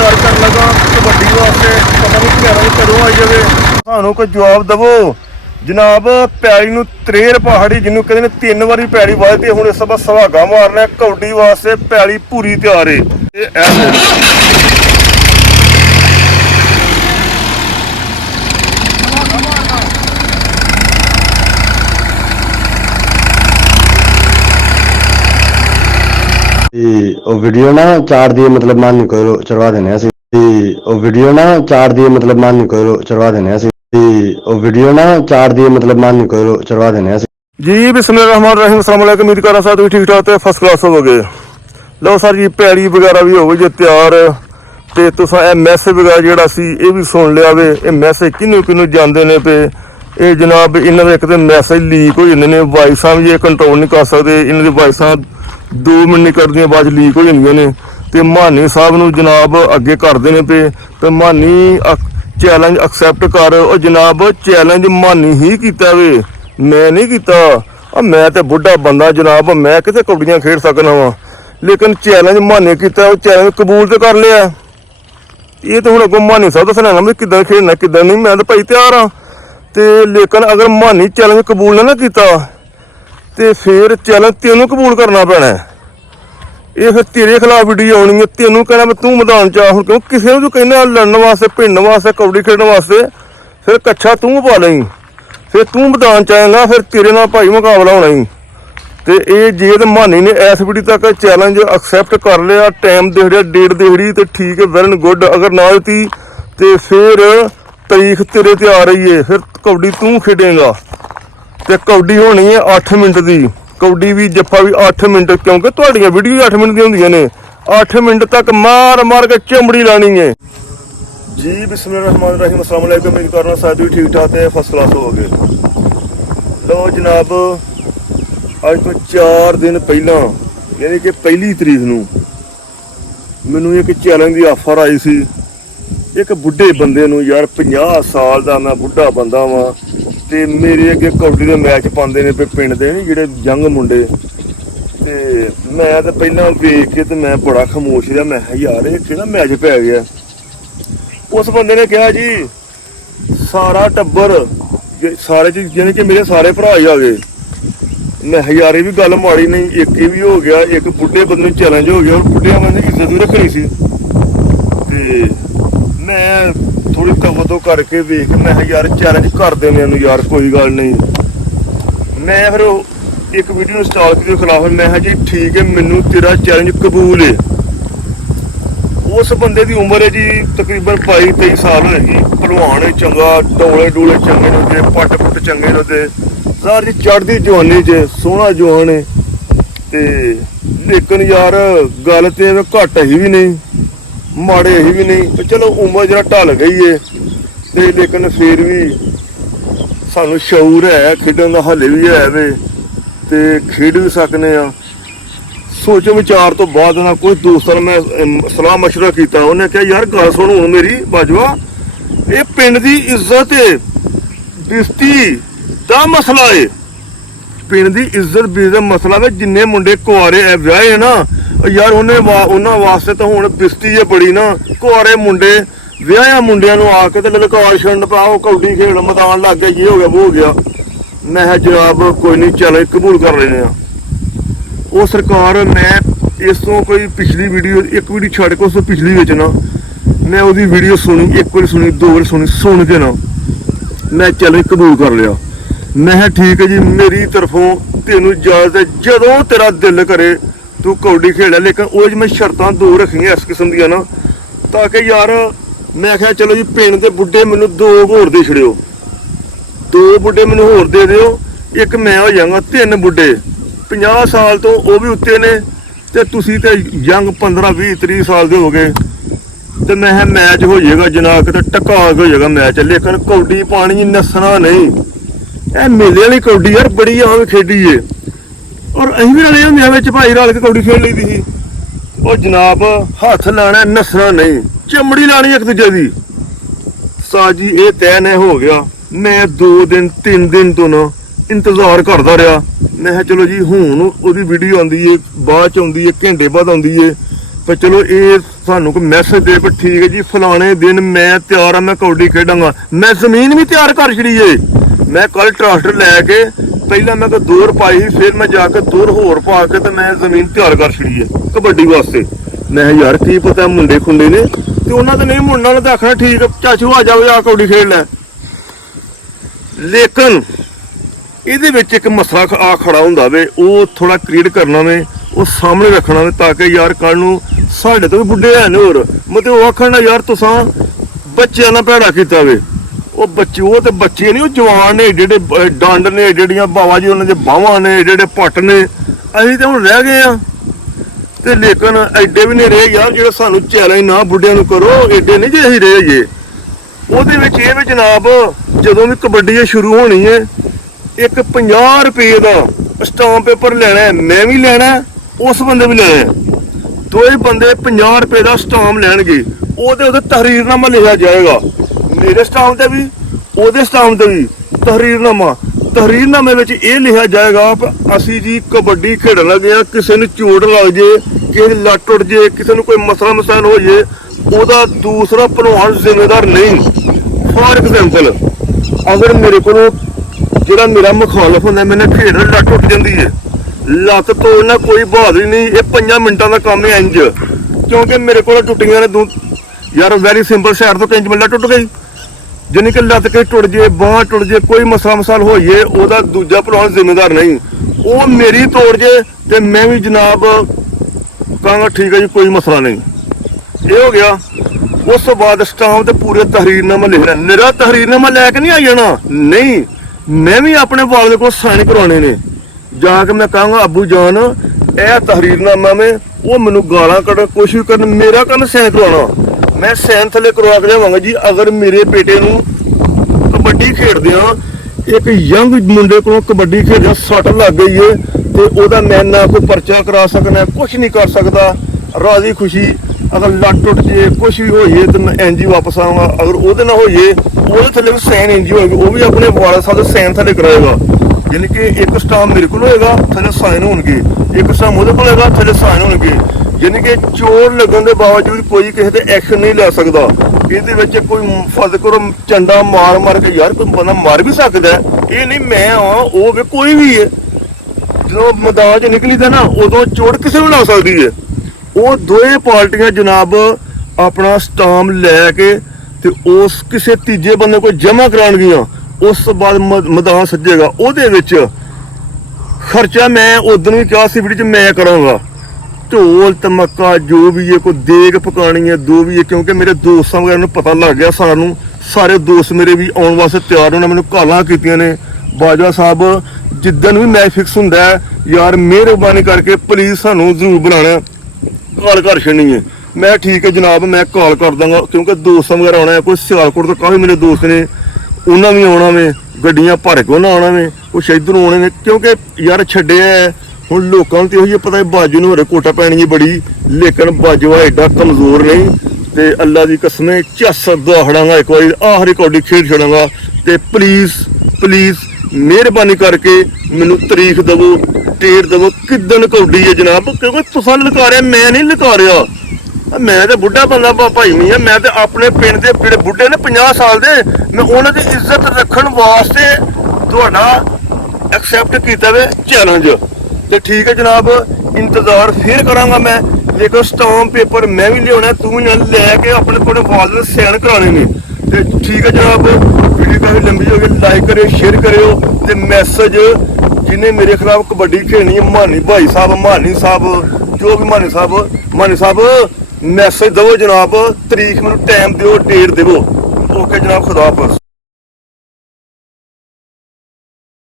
ਤਿਆਰ ਕਰਨ ਲੱਗਾ ਕਬੱਡੀ ਵਾਸਤੇ। ਪਤਾ ਨਹੀਂ ਘਰਾਂ ਨੂੰ ਕਦੋਂ ਆਈ ਜਾਵੇ, ਸਾਨੂੰ ਕੋਈ ਜਵਾਬ ਦੇਵੋ ਜਨਾਬ। ਪੈਲੀ ਨੂੰ ਤਰੇਰ ਪਹਾੜੀ ਜਿਹਨੂੰ ਕਹਿੰਦੇ ਨੇ 3 ਵਾਰੀ ਪੈਲੀ ਵਾਹਦੀ, ਹੁਣ ਇਸ ਤੋਂ ਬਾਅਦ ਸੁਹਾਗਾ ਮਾਰਨਾ ਕਬੱਡੀ ਵਾਸਤੇ। ਪੈਲੀ ਪੂਰੀ ਤਿਆਰ ਏ। ਉਹ ਵੀਡੀਓ ਨਾ ਚਾਰ ਦੀ ਮਤਲਬ ਮਨ ਕਰੋ ਚੜਵਾ ਦੇਣੇ ਅਸੀਂ। ਉਹ ਵੀਡੀਓ ਨਾ ਚਾਰ ਦੀ ਮਤਲਬ ਮਨ ਕਰੋ ਚੜਵਾ ਦੇਣੇ ਅਸੀਂ। ਉਹ ਵੀਡੀਓ ਨਾ ਚਾਰ ਦੀ ਮਤਲਬ ਮਨ ਕਰੋ ਚੜਵਾ ਦੇਣੇ ਅਸੀਂ। ਜੀ ਬਿਸमिल्लाहिर्रहमानिर्रहीम, अस्सलाम वालेकुम। उम्मीद कर रहा साथ भी ठीक ठाक ते फर्स्ट क्लास होवोगे। लो सर जी, पैड़ी वगैरह भी हो गई जे तैयार ते तुसां ए मैसेज वगैरह जेहड़ा सी ये भी सुन लिया वे। ये मैसेज किन्नू किन्नू जांदे ने पे ये जनाब इन्हां दे इक ते मैसेज लीक हो जांदे ने, वाइसां भी ये कंट्रोल नहीं कर सकदे। इन्हां दी वाइसां 2 मिनट नहीं करदियां, बाद लीक हो जांदियां ने ते मानी साहब नू जनाब अगे करदे ने पे ते मानी चैलेंज एक्सेप्ट कर। और जनाब चैलेंज मानी ही कीता वे, मैं नहीं कीता। मैं तो बुढ़ा बंदा जनाब, मैं किते कबड्डियां खेड सकना वा, लेकिन चैलेंज माने कीता, चैलेंज कबूल तो कर लिया। ये तो हुण अगों मानी साहब दसना मैं किद्दां खेडना किद्दां नहीं। मैं तो भाई तैयार हाँ ते, लेकिन अगर मानी चैलेंज कबूल ना कीता ते फिर चैलेंज तेनों कबूल करना पैना है। ये फिर तेरे खिलाफ वीडियो आनी है, तेनों कहना मैं तू मैदान च आ। हुण क्यों किसी नूं कहना लड़न वास्ते, भिड़न वास्ते, कबड्डी खेडन वास्ते, फिर कच्छा तू पा लई, फिर तू मैदान च आएगा, फिर तेरे नाल भाई मुकाबला होना ही। तो ये जे तो मानी ने इस वीडियो तक चैलेंज एक्सेप्ट कर लिया, टाइम देख लिया, डेट देख ली तो ठीक है, वेल एंड गुड। अगर ना दी तो फिर तारीख तेरे ते आ रही है, फिर कबड्डी तू खेडेगा। तो कबड्डी होनी है 8 मिनट की, कबड्डी भी जप्फा भी 8 मिनट, क्योंकि तुहाडियां वीडियो 8 मिनट दी होंदियां ने। 8 मिनट तक मार मार के चमड़ी लानी है जी। बिस्मिल्लाहिर्रहमानिर्रहीम, अस्सलाम वालेकुम। उम्मीद करना साथ भी ठीक ठाक है, फर्स्ट क्लास हो गए। लो जनाब, अज तो 4 दिन पहला यानी कि 1 तरीक नूं मैनू एक चैलेंज की ऑफर आई सी। एक बुढ़े बंदे नूं, यार 50 साल का मैं बुढ़ा बंदा वा ते मेरे अगे कबड्डी के मैच पाते हैं पे पिंड के नहीं जेडे यंग मुंडे। ते मैं तो पहला वेख के मैं बड़ा खामोश रहा। मैं यार ये कि मैच पै गया। उस बंदे ने कहा जी सारा टब्बर सारे यानी कि मेरे सारे भरा ही आ गए। मैं यार ये भी गल माड़ी नहीं, एक ही भी हो गया, एक बुढ़े बंदे चैलेंज हो गया और बुढ़िया मैंने इज्जत भी रखनी सी। ते मैं थोड़ी तवज्जो करके वेख मैं यार चैलेंज कर देने यार, कोई गल नहीं। मैं फिर एक वीडियो इंस्टॉल के खिलाफ मैं जी ठीक है, मैनू तेरा चैलेंज कबूल है। उस बंदे की उम्र है जी तकरीबन 22-23 साल होएगी। भलवान चंगा, डोले डूले चंगे ने, पट पुट चंगे ने, सारी चढ़ती जवानी च सोहना जवान है। ते लेकिन यार गल तो घट ही भी नहीं, माड़े ही भी नहीं। तो चलो उम्र जरा ढल गई है ते लेकिन फिर भी सानू शऊर है खेडन का, हले भी है वे ते खेड भी सकने आ। सोचो विचार तो बाद ना कोई दोस्त मैं सलाह मशवरा किया, उन्हें कहा यार गल सुन हुण मेरी बाजवा, ये पिंड की इज्जत है, बेइज्जती दा मसला है। पिंड की इज्जत बेइज्जत का मसला है। जिन्ने मुंडे कुआरे विआहे ना यार उन्होंने वास्ते तो हुण बेइज्जती है बड़ी ना। कुआरे मुंडे विआहे मुंडियां नूं आके ते ललकार छंड पाओ, कबड्डी खेड मैदान लग गया, ये हो गया वो हो गया। मैं जनाब कोई नहीं, चैलेंज कबूल कर लेने। वो सरकार मैं इस तो कोई पिछली वीडियो एक वीडियो छड़ के उस तो पिछली विच ना मैं वो वीडियो सुनी, एक बार सुनी, 2 बार सुनी, सुन के ना मैं चैलेंज कबूल कर लिया। मैं ठीक है जी, मेरी तरफों तेनों इजाजत है, जदों तेरा दिल करे तू कबड्डी खेल, लेकिन वो मैं शर्तां 2 रखियां इस किस्म दियां ना, ताकि यार मैं आख्या चलो जी पिंड के बुढ़े मैनू 2 होर दे छड़ियो, 2 बुढ़े मैनू होर दे दिओ, एक मैं हो जाऊंगा 3 बुढ़े 50 साल तो वो भी उत्ते ने ते तुसी ते यंग 15-20-30 साल दे हो गए। तो मैं मैच हो जाएगा जना कि टका हो जाएगा मैच, लेकिन कबड्डी पानी नसना नहीं। यह मेले वाली कबड्डी यार बड़ी आम खेडी है, और अं भी रले होंगे भाई रल के कबड्डी खेड ली थी। और जनाब हाथ लाना नसना नहीं, चमड़ी लानी एक दूजे की। साजी ये तय नहीं हो गया। मैं 2 दिन 3 दिन तो ना इंतजार करता रहा। मैं चलो जी हूँ वो वीडियो आती है बाद च आती है, घंटे बाद आती है ਪਰ ਚਲੋ ਇਹ ਸਾਨੂੰ ਕੋਈ ਮੈਸੇਜ ਦੇ ਪਰ ਠੀਕ ਹੈ ਜੀ ਫਲਾਣੇ ਦਿਨ ਮੈਂ ਤਿਆਰ ਆ, ਮੈਂ ਕਬੱਡੀ ਖੇਡਾਂਗਾ। ਮੈਂ ਜ਼ਮੀਨ ਵੀ ਤਿਆਰ ਕਰ ਛੜੀ ਏ। ਮੈਂ ਕੱਲ ਟਰੈਕਟਰ ਲੈ ਕੇ ਪਹਿਲਾਂ ਮੈਂ ਕੋਈ ਦੂਰ ਪਾਈ, ਫਿਰ ਮੈਂ ਜਾ ਕੇ ਦੂਰ ਹੋਰ ਪਾ ਕੇ ਤੇ ਮੈਂ ਜ਼ਮੀਨ ਤਿਆਰ ਕਰ ਛੜੀ ਏ ਕਬੱਡੀ ਵਾਸਤੇ। ਮੈਂ ਯਾਰ ਕੀ ਪਤਾ ਮੁੰਡੇ ਖੁੰਡੇ ਨੇ ਤੇ ਉਹਨਾਂ ਦਾ ਨਹੀਂ ਮੁੰਡਾ ਨੇ ਤਾਂ ਆਖਣਾ ਠੀਕ ਚਾਚੂ ਆ ਜਾਓ ਆ ਕਬੱਡੀ ਖੇਡ ਲੈ। ਲੇਕਿਨ ਇਹਦੇ ਵਿੱਚ ਇੱਕ ਮਸਲਾ ਆ ਖੜਾ ਹੁੰਦਾ ਵੇ, ਉਹ ਥੋੜਾ ਕ੍ਰੀਏਟ ਕਰਨਾ ਵੇ, ਉਹ ਸਾਹਮਣੇ ਰੱਖਣਾ ਵੇ ਤਾਂ ਕਿ ਯਾਰ ਕੱਲ ਨੂੰ ਸਾਡੇ ਤੋਂ ਵੀ ਬੁੱਢੇ ਹੈ ਨੇ ਹੋਰ ਮਤਲਬ ਉਹ ਆਖਣ ਨਾ ਯਾਰ ਤੁਸੀਂ ਬੱਚਿਆਂ ਨਾਲ ਭੈੜਾ ਕੀਤਾ ਵੇ। ਉਹ ਬੱਚੇ ਉਹ ਤੇ ਬੱਚੇ ਨਹੀਂ, ਉਹ ਜਵਾਨ ਨੇ, ਜਿਹੜੇ ਡੰਡ ਨੇ, ਜਿਹੜੀਆਂ ਬਾਵਾ ਜੀ ਉਹਨਾਂ ਦੇ ਬਾਹਾਂ ਨੇ, ਜਿਹੜੇ ਪੱਟ ਨੇ। ਅਸੀਂ ਤਾਂ ਹੁਣ ਰਹਿ ਗਏ ਆ ਤੇ ਲੇਕਿਨ ਐਡੇ ਵੀ ਨਹੀਂ ਰਹੇ ਯਾਰ ਜਿਹੜੇ ਸਾਨੂੰ ਚੈਲੰਜ ਨਾ ਬੁੱਢਿਆਂ ਨੂੰ ਕਰੋ, ਐਡੇ ਨਹੀਂ ਜੇ ਅਸੀਂ ਰਹੇ ਜੇ। ਉਹਦੇ ਵਿੱਚ ਇਹ ਵੀ ਜਨਾਬ ਜਦੋਂ ਵੀ ਕਬੱਡੀ ਸ਼ੁਰੂ ਹੋਣੀ ਹੈ ਇੱਕ 50 ਰੁਪਏ ਦਾ ਸਟਾਂਪ ਪੇਪਰ ਲੈਣਾ ਹੈ, ਮੈਂ ਵੀ ਲੈਣਾ, ਉਸ ਬੰਦੇ ਵੀ ਲੈਣਾ। ਦੋਵੇਂ ਬੰਦੇ 50 ਰੁਪਏ ਦਾ ਸਟਾਂਪ ਲੈਣਗੇ, ਉਹਦੇ ਤਹਰੀਰਨਾਮਾ ਲਿਖਿਆ ਜਾਏਗਾ, ਮੇਰੇ ਸਟਾਂਪ ਤੇ ਵੀ ਉਹਦੇ ਸਟਾਂਪ ਤੇ ਵੀ ਤਹਰੀਰਨਾਮਾ। ਤਹਰੀਰਨਾਮੇ ਵਿੱਚ ਇਹ ਲਿਖਿਆ ਜਾਏਗਾ ਅਸੀਂ ਜੀ ਕਬੱਡੀ ਖੇਡਣ ਲੱਗੇ ਆ, ਕਿਸੇ ਨੂੰ ਚੋਟ ਲੱਗ ਜੇ, ਕਿਸੇ ਦੀ ਲੱਤ ਟੁੱਟ ਜੇ, ਕਿਸੇ ਨੂੰ ਕੋਈ ਮਸਲਾ ਮਸਾਇਲ ਹੋ ਜੇ, ਉਹਦਾ ਦੂਸਰਾ ਭਲਵਾਨ ਜ਼ਿੰਮੇਦਾਰ ਨਹੀਂ। ਫਾਰ ਐਗਜ਼ਾਮਪਲ ਅਗਰ ਮੇਰੇ ਕੋਲ ਜਿਹੜਾ ਮੇਰਾ ਮੁਖਾਲਫ ਹੁੰਦਾ, ਮੈਨੇ ਖੇਡ ਲੱਤ ਟੁੱਟ ਜਾਂਦੀ ਹੈ, ਲੱਤ ਤੋੜਨਾ ਕੋਈ ਬਹਾਦਰੀ ਨਹੀਂ, ਇਹ 5 ਮਿੰਟਾਂ ਦਾ ਕੰਮ ਹੈ ਇੰਜ, ਕਿਉਂਕਿ ਮੇਰੇ ਕੋਲ ਟੁੱਟੀਆਂ ਨੇ ਯਾਰ ਵੈਰੀ ਸਿੰਪਲ ਸਾਈਡ ਤੋਂ 5 ਮਿੰਟ ਟੁੱਟ ਗਈ, ਜਾਨੀ ਕਿ ਲੱਤ ਕੇ ਟੁੱਟ ਜੇ, ਬਾਂਹ ਟੁੱਟ ਜੇ, ਕੋਈ ਮਸਲਾ ਮਸਾਲ ਹੋਈਏ, ਉਹਦਾ ਦੂਜਾ ਭਲਵਾਨ ਜ਼ਿੰਮੇਦਾਰ ਨਹੀਂ। ਉਹ ਮੇਰੀ ਤੋੜ ਜੇ ਤੇ ਮੈਂ ਵੀ ਜਨਾਬ ਕਹਾਂਗਾ ਠੀਕ ਹੈ ਜੀ ਕੋਈ ਮਸਲਾ ਨਹੀਂ। ਇਹ ਹੋ ਗਿਆ। ਉਸ ਤੋਂ ਬਾਅਦ ਸਟਾਂਪ ਤੇ ਪੂਰੇ ਤਹਰੀਰਨਾਮਾ ਲਿਖਣਾ, ਮੇਰਾ ਤਹਰੀਰਨਾਮਾ ਲੈ ਕੇ ਨਹੀਂ ਆ ਜਾਣਾ, ਨਹੀਂ, ਮੈਂ ਵੀ ਆਪਣੇ ਵਾਲਦ ਕੋਲ ਸਾਈਨ ਕਰਵਾਉਣੇ ਨੇ। ਜਾ ਕੇ ਮੈਂ ਕਹਾਂਗਾ ਅੱਬੂ ਜਾਨ ਇਹ ਤਹਰੀਰਨਾਮਾ ਮੈਂ ਉਹ ਮੈਨੂੰ ਗਾਲਾਂ ਕੱਢ ਕੋਸ਼ਿਸ਼ ਕਰਨ, ਮੇਰਾ ਕੰਮ ਸਾਈਨ ਕਰਵਾਉਣਾ, ਮੈਂ ਸਾਈਨ ਥੱਲੇ ਕਰਵਾ ਕੇ ਜਾਵਾਂਗਾ ਜੀ। ਅਗਰ ਮੇਰੇ ਬੇਟੇ ਨੂੰ ਕਬੱਡੀ ਖੇਡਦਿਆਂ ਇੱਕ ਯੰਗ ਮੁੰਡੇ ਕੋਲੋਂ ਕਬੱਡੀ ਖੇਡਦਿਆਂ ਸੱਟ ਲੱਗ ਗਈ ਏ ਤੇ ਉਹਦਾ ਮੈਂ ਨਾ ਕੋਈ ਪਰਚਾ ਕਰਾ ਸਕਦਾ, ਕੁਛ ਨਹੀਂ ਕਰ ਸਕਦਾ, ਰਾਜ਼ੀ ਖੁਸ਼ੀ ਅਗਰ ਲੱਤ ਟੁੱਟ ਜੇ ਕੁਛ ਵੀ ਹੋਈਏ ਤੇ ਮੈਂ ਇੰਜ ਹੀ ਵਾਪਸ ਆਵਾਂਗਾ। ਅਗਰ ਉਹਦੇ ਨਾਲ ਹੋਈਏ ਉਹਦੇ ਥੱਲੇ ਵੀ ਸਾਈਨ ਇੰਜ ਹੋਏਗੀ, ਉਹ ਵੀ ਆਪਣੇ ਵਾਲਦ ਸਾਹਿਬ ਦੇ ਸਾਈਨ ਥੱਲੇ ਕਰਾਏਗਾ। ਯਾਨੀ ਕਿ ਇੱਕ ਸਟਾਂਪ ਮੇਰੇ ਕੋਲ ਹੋਏਗਾ, ਥੱਲੇ ਸਾਈਨ ਹੋਣਗੇ, ਇੱਕ ਸਟਾਂਪ ਉਹਦੇ ਕੋਲ ਹੋਏਗਾ, ਥੱਲੇ ਸਾਈਨ ਹੋਣਗੇ। ਯਾਨੀ ਕਿ ਚੋਰ ਲੱਗਣ ਦੇ ਬਾਵਜੂਦ ਕੋਈ ਕਿਸੇ ਤੇ ਐਕਸ਼ਨ ਨਹੀਂ ਲੈ ਸਕਦਾ। ਇਹਦੇ ਵਿੱਚ ਕੋਈ ਫਰਜ਼ ਕਰੋ ਚੰਡਾ ਮਾਰ ਕੇ ਯਾਰ ਕੋਈ ਬੰਦਾ ਮਾਰ ਵੀ ਸਕਦਾ, ਇਹ ਨਹੀਂ ਮੈਂ ਆ ਉਹ ਵੀ ਕੋਈ ਵੀ ਹੈ। ਜਦੋਂ ਮੈਦਾਨ 'ਚ ਨਿਕਲੀਦਾ ਨਾ ਉਦੋਂ ਚੋਟ ਕਿਸੇ ਨੂੰ ਲਾ ਸਕਦੀ ਹੈ। ਉਹ ਦੋਵੇਂ ਪਾਰਟੀਆਂ ਜਨਾਬ ਆਪਣਾ ਸਟਾਂਪ ਲੈ ਕੇ ਤੇ ਉਸ ਕਿਸੇ ਤੀਜੇ ਬੰਦੇ ਕੋਲ ਜਮ੍ਹਾਂ ਕਰਾਉਣਗੀਆਂ। ਉਸ ਤੋਂ ਬਾਅਦ ਮੈਦਾਨ ਸੱਜੇਗਾ, ਉਹਦੇ ਵਿੱਚ ਖਰਚਾ ਮੈਂ ਉਦੋਂ ਵੀ ਕਿਹਾ ਸੀ ਵੀਡੀਓ 'ਚ ਮੈਂ ਕਰਾਂਗਾ, ਢੋਲ ਧਮਾਕਾ ਜੋ ਵੀ ਹੈ, ਕੋਈ ਦੇਗ ਪਕਾਣੀ ਹੈ ਜੋ ਵੀ ਹੈ, ਕਿਉਂਕਿ ਮੇਰੇ ਦੋਸਤਾਂ ਵਗੈਰਾ ਨੂੰ ਪਤਾ ਲੱਗ ਗਿਆ, ਸਾਨੂੰ ਸਾਰੇ ਦੋਸਤ ਮੇਰੇ ਵੀ ਆਉਣ ਵਾਸਤੇ ਤਿਆਰ, ਉਹਨਾਂ ਮੈਨੂੰ ਕਾਲਾਂ ਕੀਤੀਆਂ ਨੇ। ਬਾਜਵਾ ਸਾਹਿਬ ਜਿੱਦਣ ਵੀ ਮੈਚ ਫਿਕਸ ਹੁੰਦਾ ਹੈ ਯਾਰ ਮਿਹਰਬਾਨੀ ਕਰਕੇ ਪਲੀਜ਼ ਸਾਨੂੰ ਜ਼ਰੂਰ ਬੁਲਾਣਾ, ਕਾਲ ਕਰ ਛੱਡਣੀ ਹੈ। ਮੈਂ ਠੀਕ ਹੈ ਜਨਾਬ ਮੈਂ ਕਾਲ ਕਰ ਦਾਂਗਾ, ਕਿਉਂਕਿ ਦੋਸਤਾਂ ਵਗੈਰਾ ਆਉਣਾ ਹੈ, ਕੋਈ ਸਿਆਲਕੋਟ ਤੋਂ ਕਾਫੀ ਮੇਰੇ ਦੋਸਤ ਨੇ, ਉਹਨਾਂ ਵੀ ਆਉਣਾ ਵੇ, ਗੱਡੀਆਂ ਭਰ ਕੇ ਉਹਨਾਂ ਆਉਣਾ ਵੇ, ਕੁਛ ਇੱਧਰੋਂ ਆਉਣੇ ਨੇ, ਕਿਉਂਕਿ ਯਾਰ ਛੱਡਿਆ ਹੁਣ ਲੋਕਾਂ ਨੂੰ ਤੇ ਉਹੀ ਪਤਾ ਬਾਜੂ ਨੂੰ ਹਰੇ ਕੋਟਾ ਪੈਣੀ ਬੜੀ, ਲੇਕਿਨ ਬਾਜਵਾ ਐਡਾ ਕਮਜ਼ੋਰ ਨਹੀਂ ਤੇ ਅੱਲਾ ਦੀ ਕਸਮੇ ਝੱਸ ਦਹਾੜਾਂਗਾ ਇੱਕ ਵਾਰੀ ਆਖਰੀ ਕਬੱਡੀ ਖੇਡ ਛੱਡਾਂਗਾ। ਤੇ ਪਲੀਜ਼ ਮਿਹਰਬਾਨੀ ਕਰਕੇ ਮੈਨੂੰ ਤਾਰੀਖ ਦਵੋ, ਡੇਟ ਦਵੋ ਕਿੱਦਣ ਕਬੱਡੀ ਹੈ ਜਨਾਬ, ਕਿਉਂਕਿ ਤੁਸੀਂ ਲੁਕਾਰਿਆ, ਮੈਂ ਨਹੀਂ ਲੁਕਾਰਿਆ। ਮੈਂ ਤੇ ਬੁੱਢਾ ਬੰਦਾ ਭਾਈ ਮੀਆਂ, ਮੈਂ ਤੇ ਆਪਣੇ ਪਿੰਡ ਦੇ ਜਿਹੜੇ ਬੁੱਢੇ ਨੇ 50 ਸਾਲ ਦੇ, ਮੈਂ ਉਹਨਾਂ ਦੀ ਇੱਜ਼ਤ ਰੱਖਣ ਵਾਸਤੇ ਤੁਹਾਡਾ ਐਕਸੈਪਟ ਕੀਤਾ ਵੇ ਚੈਲੰਜ। ਤੇ ਠੀਕ ਹੈ ਜਨਾਬ ਇੰਤਜ਼ਾਰ ਫੇਰ ਕਰਾਂਗਾ ਮੈਂ, ਲੇਕਿਨ ਸਟਾਂਪ ਪੇਪਰ ਮੈਂ ਵੀ ਲਿਆਉਣਾ, ਤੂੰ ਵੀ ਲੈ ਕੇ ਆਪਣੇ ਕੋਲ ਵਾਲਦ ਦੇ ਸਾਈਨ ਕਰਾਣੇ ਨੇ। ਤੇ ਠੀਕ ਹੈ ਜਨਾਬ ਵੀਡੀਓ ਕਾਫੀ ਲੰਬੀ ਹੋ ਗਈ, ਲਾਈਕ ਕਰਿਓ, ਸ਼ੇਅਰ ਕਰਿਓ ਤੇ ਮੈਸੇਜ ਜਿਹਨੇ ਮੇਰੇ ਖਿਲਾਫ ਕਬੱਡੀ ਖੇਡਣੀ ਹੈ, ਮਾਨੀ ਭਾਈ ਸਾਹਿਬ, ਮਾਨੀ ਸਾਹਿਬ, ਜੋ ਵੀ ਮਾਨੀ ਸਾਹਿਬ ਮੈਸੇਜ ਦਵੋ ਜਨਾਬ, ਤਾਰੀਖ ਮੈਨੂੰ ਟਾਈਮ ਦਿਓ, ਡੇਟ ਦੇਵੋ। ਓਕੇ ਜਨਾਬ, ਖੁਦਾ ਹਾਫਿਜ਼।